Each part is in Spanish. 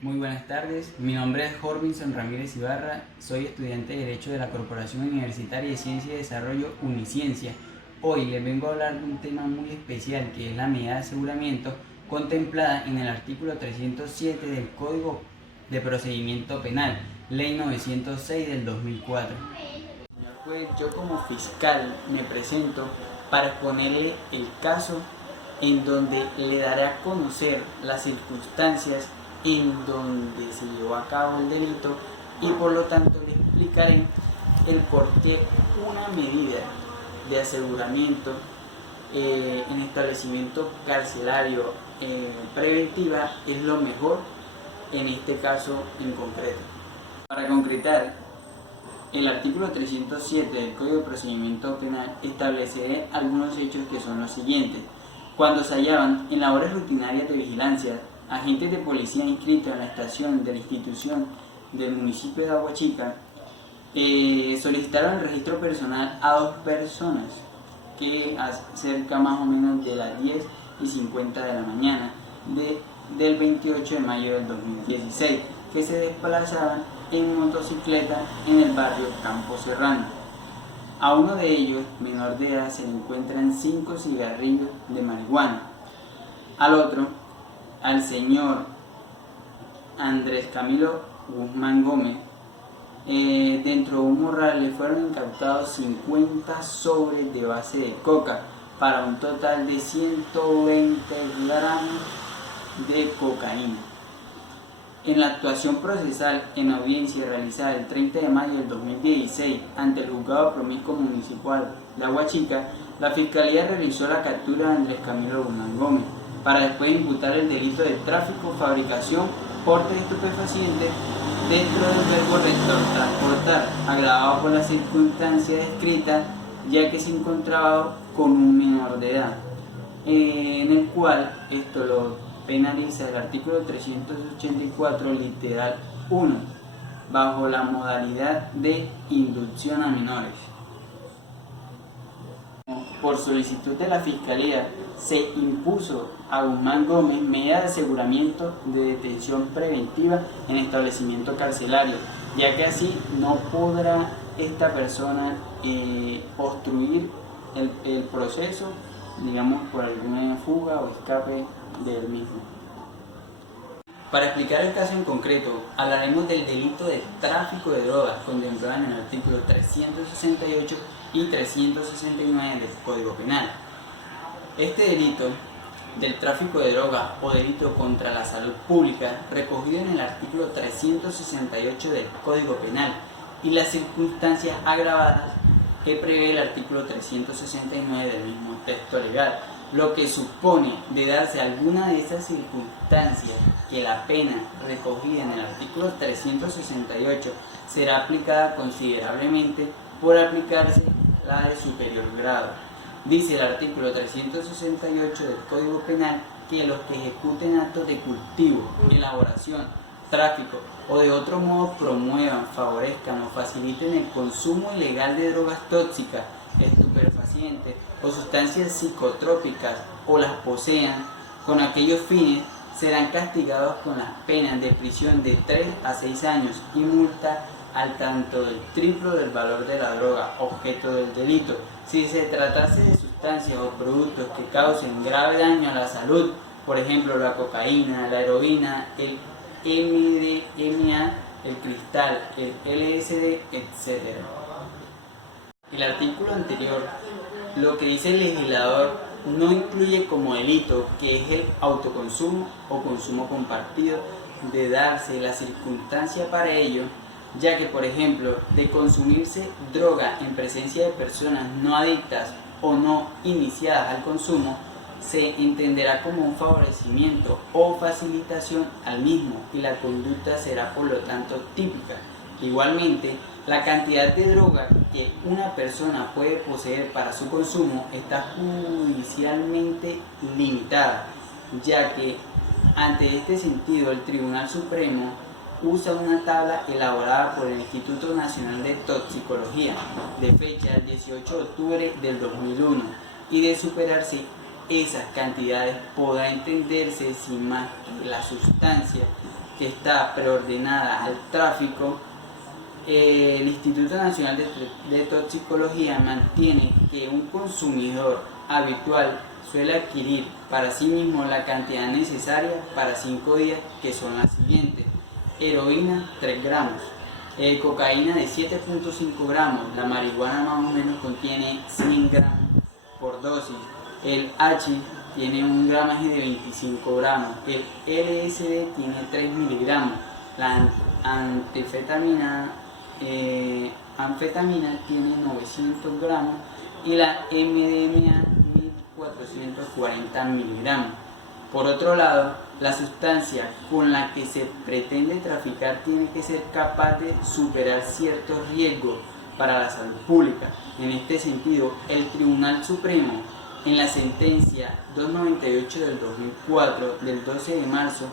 Muy buenas tardes, mi nombre es Jorbinson Ramírez Ibarra, soy estudiante de Derecho de la Corporación Universitaria de Ciencia y Desarrollo Uniciencia. Hoy les vengo a hablar de un tema muy especial que es la medida de aseguramiento contemplada en el artículo 307 del Código de Procedimiento Penal, Ley 906 del 2004. Señor juez, yo como fiscal me presento para exponerle el caso en donde le daré a conocer las circunstancias en donde se llevó a cabo el delito y por lo tanto le explicaré el por qué una medida de aseguramiento en establecimiento carcelario preventiva es lo mejor en este caso en concreto. Para concretar, el artículo 307 del Código de Procedimiento Penal establece algunos hechos que son los siguientes. Cuando se hallaban en labores rutinarias de vigilancia, agentes de policía inscritos en la estación de la institución del municipio de Aguachica solicitaron el registro personal a dos personas que cerca más o menos de las 10:50 de la mañana del 28 de mayo del 2016, que se desplazaban en motocicleta en el barrio Campo Serrano. A uno de ellos, menor de edad, se le encuentran 5 cigarrillos de marihuana. Al otro, al señor Andrés Camilo Guzmán Gómez, dentro de un morral le fueron incautados 50 sobres de base de coca para un total de 120 gramos de cocaína. En la actuación procesal en audiencia realizada el 30 de mayo del 2016 ante el Juzgado Promiscuo Municipal de Aguachica, la Fiscalía realizó la captura de Andrés Camilo Guzmán Gómez para después imputar el delito de tráfico, fabricación, porte de estupefacientes dentro del verbo rector transportar, agravado por las circunstancias descritas, ya que se encontraba con un menor de edad, en el cual esto lo penaliza el artículo 384 literal 1 bajo la modalidad de inducción a menores. Por solicitud de la Fiscalía se impuso a Guzmán Gómez medida de aseguramiento de detención preventiva en establecimiento carcelario, ya que así no podrá esta persona obstruir el proceso, digamos, por alguna fuga o escape del mismo. Para explicar el caso en concreto, hablaremos del delito de tráfico de drogas contemplado en el artículo 368 y 369 del Código Penal. Este delito del tráfico de drogas o delito contra la salud pública, recogido en el artículo 368 del Código Penal, y las circunstancias agravadas que prevé el artículo 369 del mismo texto legal, lo que supone de darse alguna de esas circunstancias que la pena recogida en el artículo 368 será aplicada considerablemente por aplicarse la de superior grado. Dice el artículo 368 del Código Penal que los que ejecuten actos de cultivo, elaboración, tráfico o de otro modo promuevan, favorezcan o faciliten el consumo ilegal de drogas tóxicas, estupefacientes o sustancias psicotrópicas o las posean con aquellos fines serán castigados con las penas de prisión de 3 a 6 años y multa al tanto del triplo del valor de la droga objeto del delito. Si se tratase de sustancias o productos que causen grave daño a la salud, por ejemplo la cocaína, la heroína, el MDMA, el cristal, el LSD, etc. El artículo anterior, lo que dice el legislador, no incluye como delito, que es el autoconsumo o consumo compartido, de darse la circunstancia para ello, ya que, por ejemplo, de consumirse droga en presencia de personas no adictas o no iniciadas al consumo, se entenderá como un favorecimiento o facilitación al mismo y la conducta será por lo tanto típica. Igualmente, la cantidad de droga que una persona puede poseer para su consumo está judicialmente limitada, ya que ante este sentido el Tribunal Supremo usa una tabla elaborada por el Instituto Nacional de Toxicología de fecha del 18 de octubre del 2001 y de superarse esas cantidades podrá entenderse sin más que la sustancia que está preordenada al tráfico, el Instituto Nacional de Toxicología mantiene que un consumidor habitual suele adquirir para sí mismo la cantidad necesaria para 5 días, que son las siguientes: heroína 3 gramos, cocaína de 7.5 gramos, la marihuana más o menos contiene 100 gramos por dosis, el H tiene un gramaje de 25 gramos, el LSD tiene 3 miligramos, la anfetamina tiene 900 gramos y la MDMA 1440 miligramos. Por otro lado, la sustancia con la que se pretende traficar tiene que ser capaz de superar ciertos riesgos para la salud pública. En este sentido, el Tribunal Supremo, en la sentencia 298 del 2004 del 12 de marzo,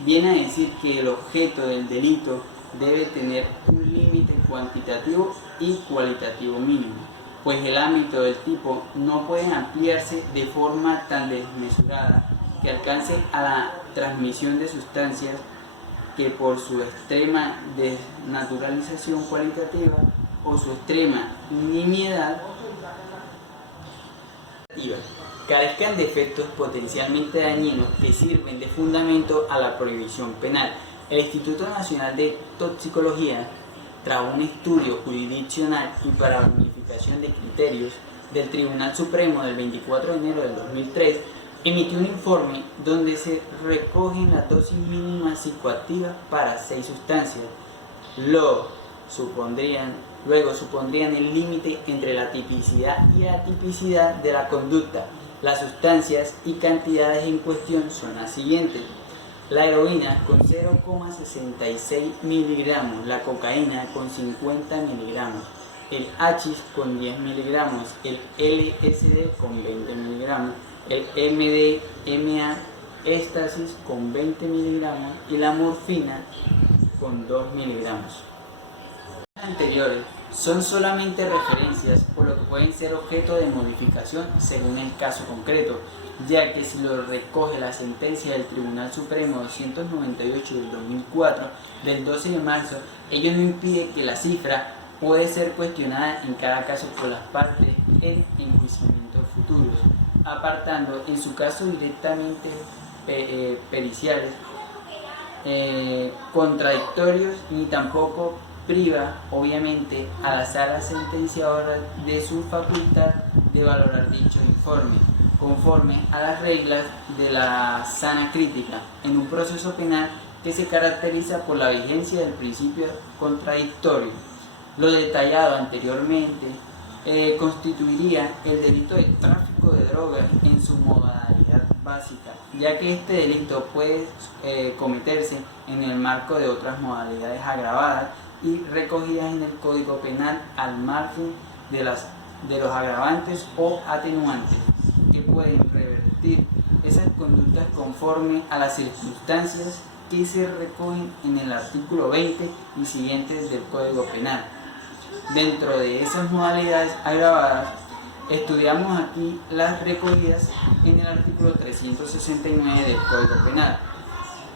viene a decir que el objeto del delito debe tener un límite cuantitativo y cualitativo mínimo, pues el ámbito del tipo no puede ampliarse de forma tan desmesurada que alcance a la transmisión de sustancias que por su extrema desnaturalización cualitativa o su extrema nimiedad carezcan de efectos potencialmente dañinos que sirven de fundamento a la prohibición penal. El Instituto Nacional de Toxicología, tras un estudio jurisdiccional y para unificación de criterios del Tribunal Supremo del 24 de enero del 2003, emitió un informe donde se recogen las dosis mínimas psicoactivas para 6 sustancias. Luego supondrían el límite entre la tipicidad y atipicidad de la conducta. Las sustancias y cantidades en cuestión son las siguientes: la heroína con 0,66 miligramos, la cocaína con 50 miligramos, el hachís con 10 miligramos, el LSD con 20 miligramos, el MDMA éxtasis con 20 miligramos y la morfina con 2 miligramos. Las anteriores son solamente referencias, por lo que pueden ser objeto de modificación según el caso concreto, ya que si lo recoge la sentencia del Tribunal Supremo 298 del 2004 del 12 de marzo, ello no impide que la cifra puede ser cuestionada en cada caso por las partes en enjuiciamientos futuros, apartando en su caso directamente periciales contradictorios, ni tampoco priva obviamente a la sala sentenciadora de su facultad de valorar dicho informe conforme a las reglas de la sana crítica en un proceso penal que se caracteriza por la vigencia del principio contradictorio. Lo detallado anteriormente constituiría el delito de tráfico de drogas en su modalidad básica, ya que este delito puede cometerse en el marco de otras modalidades agravadas y recogidas en el Código Penal, al margen de los agravantes o atenuantes que pueden revertir esas conductas conforme a las circunstancias que se recogen en el artículo 20 y siguientes del Código Penal. Dentro de esas modalidades agravadas, estudiamos aquí las recogidas en el artículo 369 del Código Penal,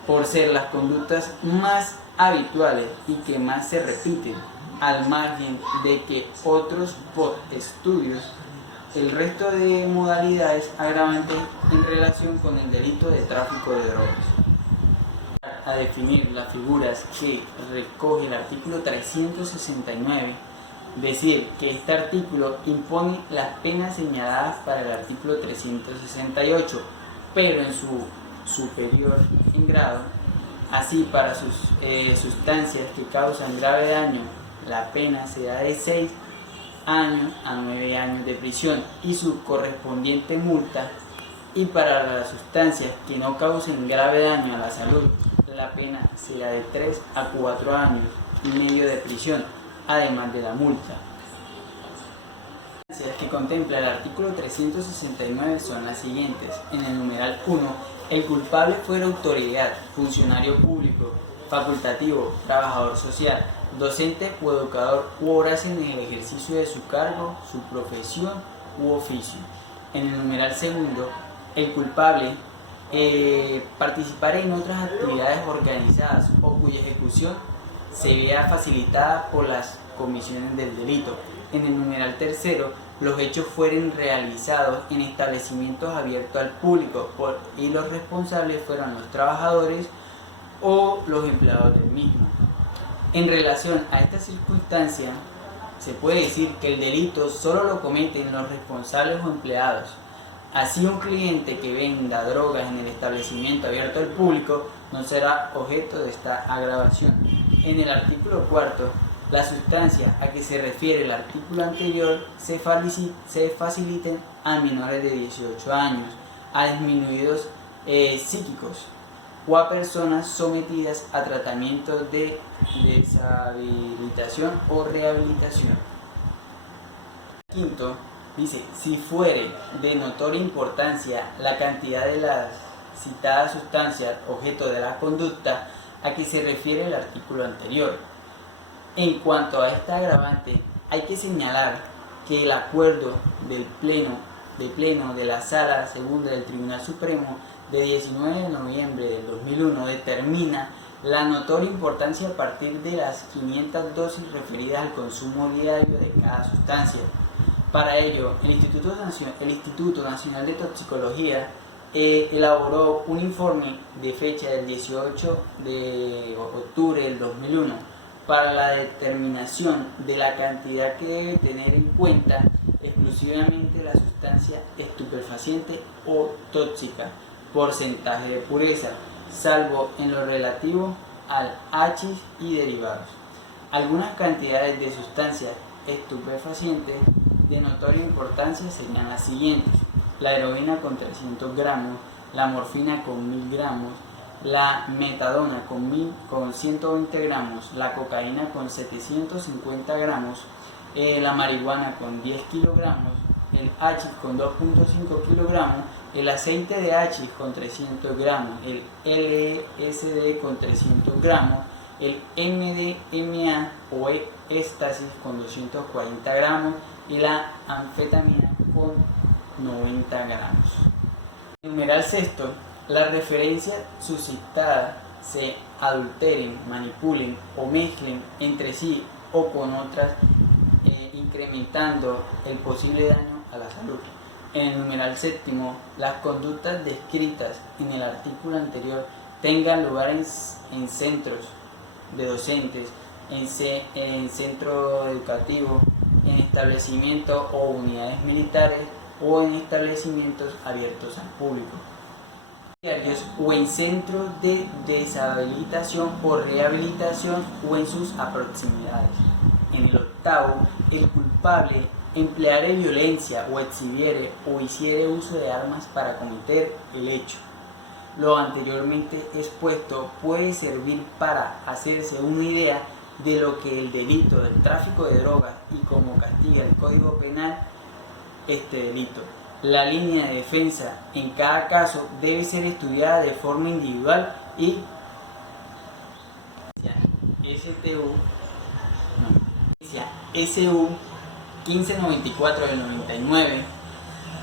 por ser las conductas más habituales y que más se repiten, al margen de que otros estudios el resto de modalidades agravantes en relación con el delito de tráfico de drogas. A definir las figuras que recoge el artículo 369, decir que este artículo impone las penas señaladas para el artículo 368, pero en su superior en grado. Así, para sus sustancias que causan grave daño, la pena será de 6 años a 9 años de prisión y su correspondiente multa, y para las sustancias que no causen grave daño a la salud, la pena será de 3 a 4 años y medio de prisión, además de la multa. Las sustancias que contempla el artículo 369 son las siguientes. En el numeral 1, el culpable fuera autoridad, funcionario público, facultativo, trabajador social, docente o educador, u obras en el ejercicio de su cargo, su profesión u oficio. En el numeral segundo, el culpable participar en otras actividades organizadas o cuya ejecución se vea facilitada por las comisiones del delito. En el numeral tercero, los hechos fueron realizados en establecimientos abiertos al público y los responsables fueron los trabajadores o los empleados del mismo. En relación a esta circunstancia, se puede decir que el delito solo lo cometen los responsables o empleados. Así, un cliente que venda drogas en el establecimiento abierto al público no será objeto de esta agravación. En el artículo 4, la sustancia a que se refiere el artículo anterior se faciliten a menores de 18 años, a disminuidos psíquicos o a personas sometidas a tratamiento de deshabilitación o rehabilitación. Quinto, dice, si fuere de notoria importancia la cantidad de las citadas sustancias objeto de la conducta a que se refiere el artículo anterior. En cuanto a esta agravante, hay que señalar que el acuerdo del Pleno de la Sala Segunda del Tribunal Supremo de 19 de noviembre del 2001 determina la notoria importancia a partir de las 500 dosis referidas al consumo diario de cada sustancia. Para ello, el Instituto Nacional de Toxicología elaboró un informe de fecha del 18 de octubre del 2001 para la determinación de la cantidad que debe tener en cuenta exclusivamente la sustancia estupefaciente o tóxica, porcentaje de pureza, salvo en lo relativo al hachís y derivados. Algunas cantidades de sustancias estupefacientes de notoria importancia serían las siguientes: la heroína con 300 gramos, la morfina con 1000 gramos, la metadona con 120 gramos, la cocaína con 750 gramos, la marihuana con 10 kilogramos, el hachís con 2.5 kilogramos, el aceite de hachís con 300 gramos, el LSD con 300 gramos, el MDMA o éxtasis con 240 gramos y la anfetamina con 90 gramos. En el numeral sexto, las referencias suscitadas se adulteren, manipulen o mezclen entre sí o con otras, incrementando el posible daño a la salud. En el numeral séptimo, las conductas descritas en el artículo anterior tengan lugar en centros de docentes, en centro educativo, en establecimientos o unidades militares o en establecimientos abiertos al público, o en centros de deshabilitación o rehabilitación o en sus proximidades. En el octavo, el culpable empleare violencia o exhibiere o hiciere uso de armas para cometer el hecho. Lo anteriormente expuesto puede servir para hacerse una idea de lo que el delito del tráfico de drogas y cómo castiga el Código Penal este delito. La línea de defensa en cada caso debe ser estudiada de forma individual y SU 1594 del 99.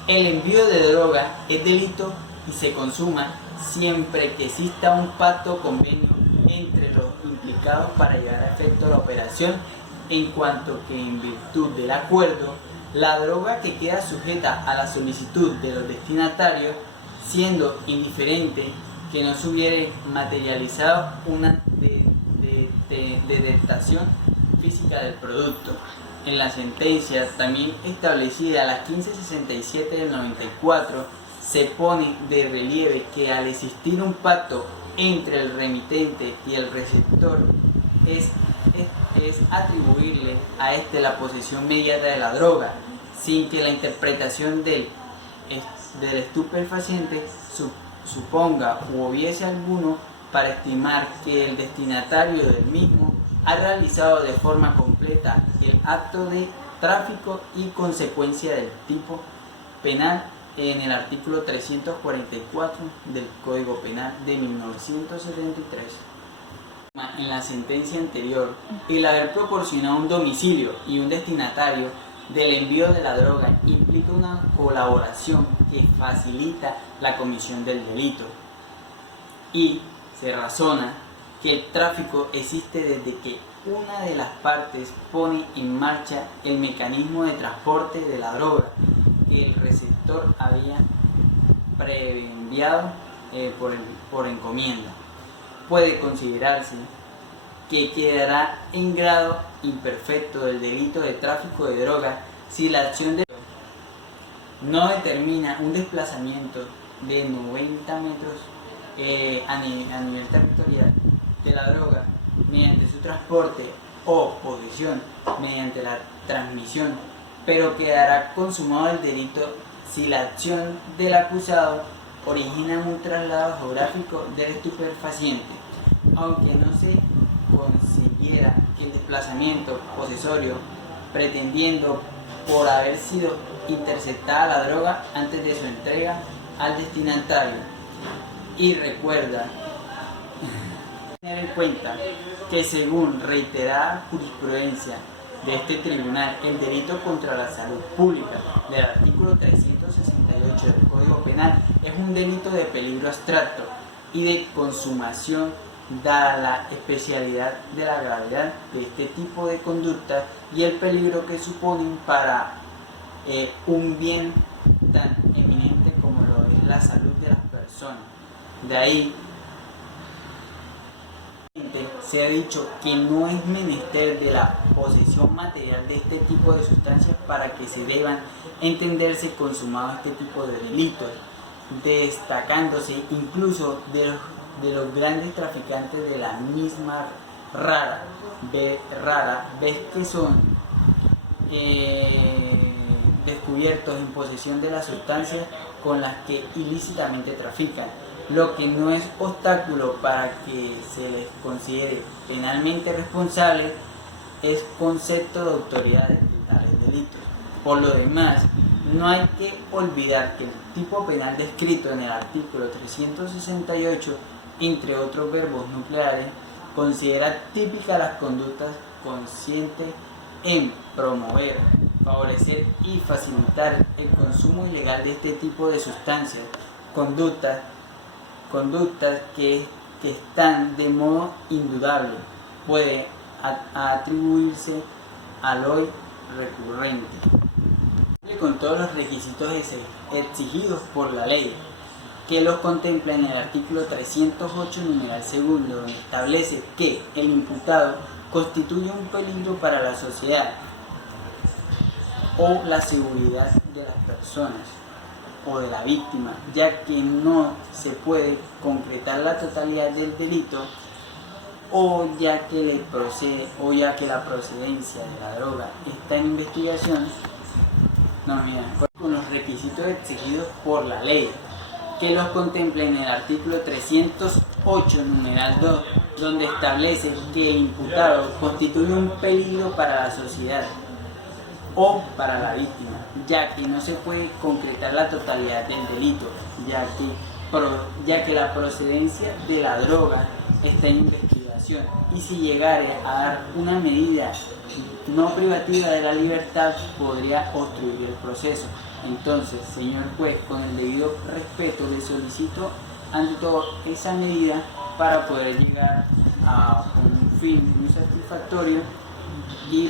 El envío de droga es delito y se consuma siempre que exista un pacto o convenio entre los implicados para llevar a efecto la operación, en cuanto que en virtud del acuerdo, la droga que queda sujeta a la solicitud de los destinatarios, siendo indiferente que no se hubiere materializado una detectación física del producto. En la sentencia también establecida, la 1567 del 94, se pone de relieve que al existir un pacto entre el remitente y el receptor, es atribuirle a este la posesión inmediata de la droga, sin que la interpretación del estupefaciente suponga u hubiese alguno para estimar que el destinatario del mismo ha realizado de forma completa el acto de tráfico y consecuencia del tipo penal en el artículo 344 del Código Penal de 1973. En la sentencia anterior, el haber proporcionado un domicilio y un destinatario del envío de la droga implica una colaboración que facilita la comisión del delito. Y se razona que el tráfico existe desde que una de las partes pone en marcha el mecanismo de transporte de la droga que el receptor había preenviado por encomienda. Puede considerarse que quedará en grado imperfecto del delito de tráfico de droga si la acción de no determina un desplazamiento de 90 metros a nivel territorial de la droga mediante su transporte o posesión mediante la transmisión, pero quedará consumado el delito si la acción del acusado origina un traslado geográfico del estupefaciente, aunque no se consiguiera el desplazamiento posesorio, pretendiendo por haber sido interceptada la droga antes de su entrega al destinatario. Y recuerda tener en cuenta que según reiterada jurisprudencia de este tribunal, el delito contra la salud pública del artículo 368 del Código Penal es un delito de peligro abstracto y de consumación, dada la especialidad de la gravedad de este tipo de conducta y el peligro que suponen para un bien tan eminente como lo es la salud de las personas. De ahí se ha dicho que no es menester de la posesión material de este tipo de sustancias para que se deban entenderse consumados este tipo de delitos, destacándose incluso de los grandes traficantes de la misma rara vez que son descubiertos en posesión de las sustancias con las que ilícitamente trafican, lo que no es obstáculo para que se les considere penalmente responsables es concepto de autoridad de tales delitos. Por lo demás, no hay que olvidar que el tipo penal descrito en el artículo 368, entre otros verbos nucleares, considera típicas las conductas conscientes en promover, favorecer y facilitar el consumo ilegal de este tipo de sustancias, conductas que están de modo indudable, puede atribuirse al hoy recurrente, con todos los requisitos exigidos por la ley, que los contempla en el artículo 308, numeral segundo, donde establece que el imputado constituye un peligro para la sociedad o la seguridad de las personas o de la víctima, ya que no se puede concretar la totalidad del delito o ya que la procedencia de la droga está en investigación, con los requisitos exigidos por la ley, que los contempla en el artículo 308, numeral 2, donde establece que el imputado constituye un peligro para la sociedad o para la víctima, ya que no se puede concretar la totalidad del delito, ya que la procedencia de la droga está en investigación, y si llegare a dar una medida no privativa de la libertad podría obstruir el proceso. Entonces, señor juez, con el debido respeto le solicito ante todo esa medida para poder llegar a un fin muy satisfactorio y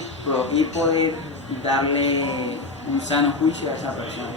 poder darle un sano juicio a esa persona.